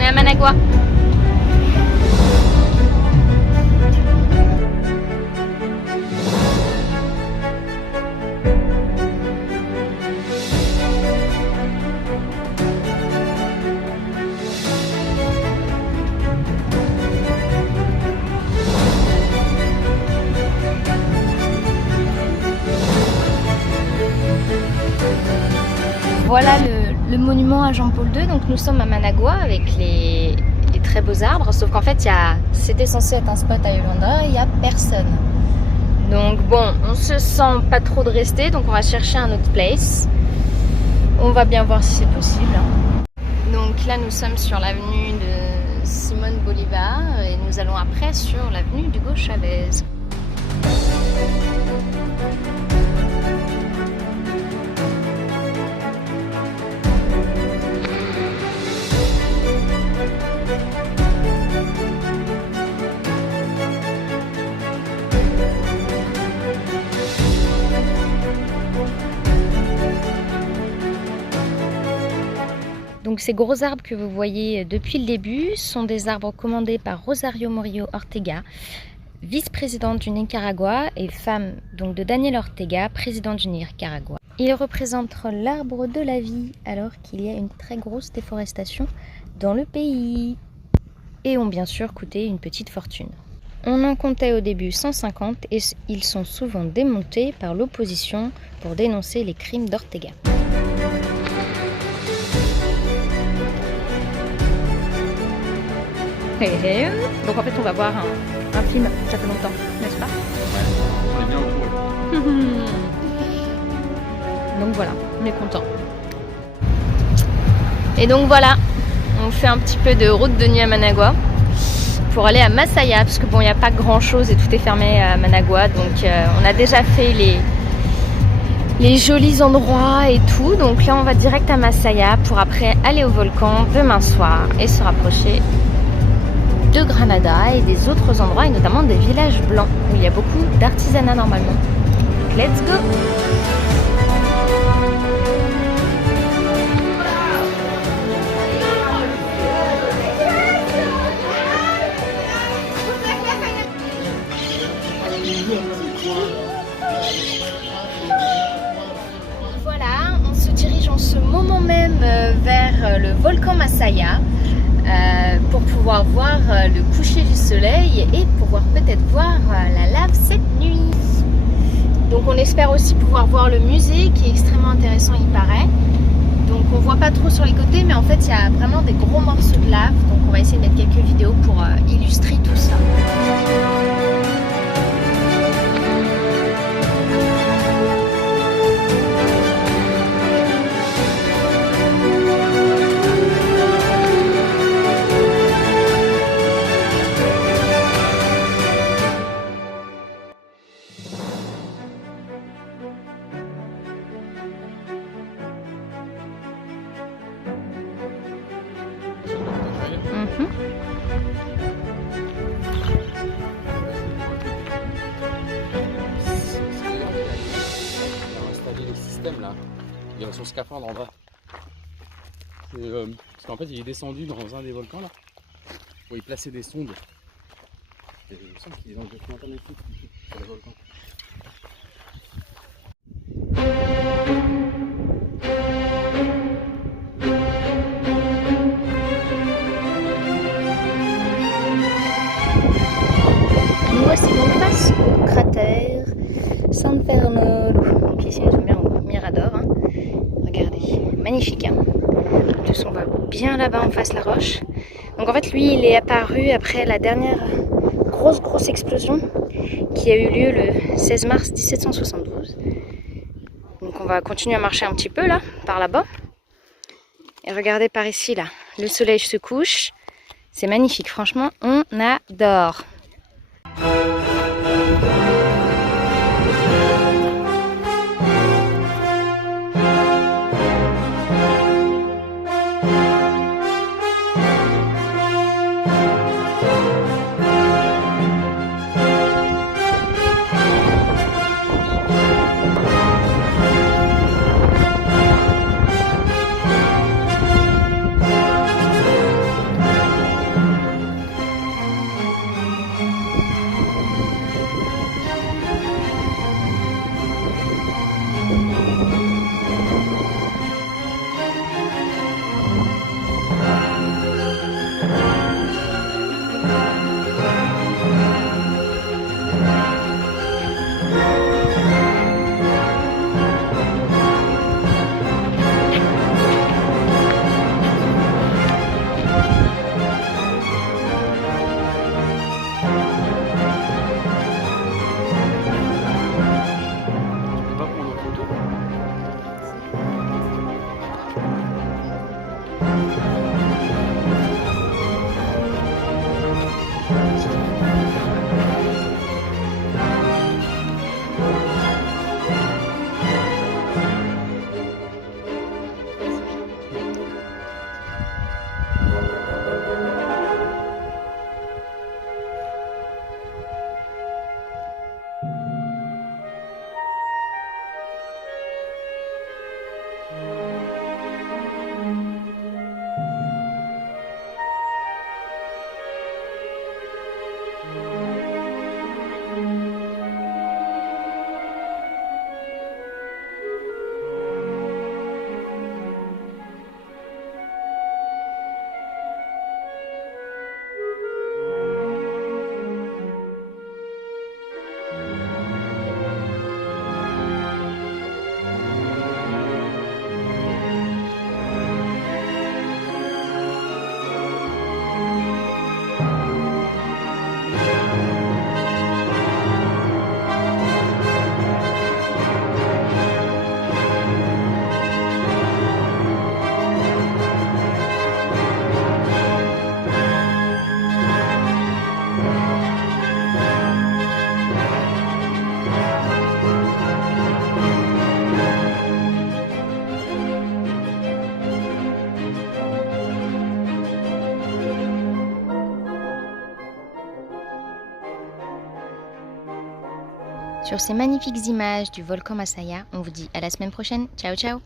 À Managua. Voilà le monument à Jean-Paul II. Donc nous sommes à Managua avec les très beaux arbres, sauf qu'en fait c'était censé être un spot à Yolanda et il n'y a personne. Donc bon, on se sent pas trop de rester, donc on va chercher un autre place. On va bien voir si c'est possible. Donc là nous sommes sur l'avenue de Simón Bolívar et nous allons après sur l'avenue d'Hugo Chavez. Donc ces gros arbres que vous voyez depuis le début sont des arbres commandés par Rosario Murillo Ortega, vice-présidente du Nicaragua et femme donc de Daniel Ortega, président du Nicaragua. Ils représentent l'arbre de la vie alors qu'il y a une très grosse déforestation dans le pays et ont bien sûr coûté une petite fortune. On en comptait au début 150 et ils sont souvent démontés par l'opposition pour dénoncer les crimes d'Ortega. Donc en fait on va voir un film, ça fait longtemps, n'est-ce pas? Ouais, on est bien autour. Donc voilà, on est content. Et donc voilà, on fait un petit peu de route de nuit à Managua pour aller à Masaya, parce que bon, il n'y a pas grand chose et tout est fermé à Managua, donc on a déjà fait les jolis endroits et tout, donc là on va direct à Masaya pour après aller au volcan demain soir et se rapprocher de Granada et des autres endroits et notamment des villages blancs où il y a beaucoup d'artisanat normalement. Let's go! Voilà, on se dirige en ce moment même vers le volcan Masaya. Pour pouvoir voir le coucher du soleil et pouvoir peut-être voir la lave cette nuit. Donc on espère aussi pouvoir voir le musée qui est extrêmement intéressant, il paraît. Donc on voit pas trop sur les côtés, mais en fait il y a vraiment des gros morceaux de lave. Donc on va essayer de mettre quelques vidéos pour illustrer tout ça. Installer les systèmes là, il y a son scaphandre en bas. Parce qu'en fait il est descendu dans un des volcans là, où il plaçait des sondes. Et il me semble qu'il est dans le documentaire Netflix sur le volcan. Nous voici donc face au cratère San Fernando. Donc ici nous sommes bien au Mirador. Hein. Regardez, magnifique. Hein. En plus on voit bien là-bas en face la roche. Donc en fait lui il est apparu après la dernière grosse explosion qui a eu lieu le 16 mars 1772. Donc on va continuer à marcher un petit peu là, par là-bas. Et regardez par ici là, le soleil se couche. C'est magnifique, franchement on adore. Sur ces magnifiques images du volcan Masaya, on vous dit à la semaine prochaine. Ciao ciao!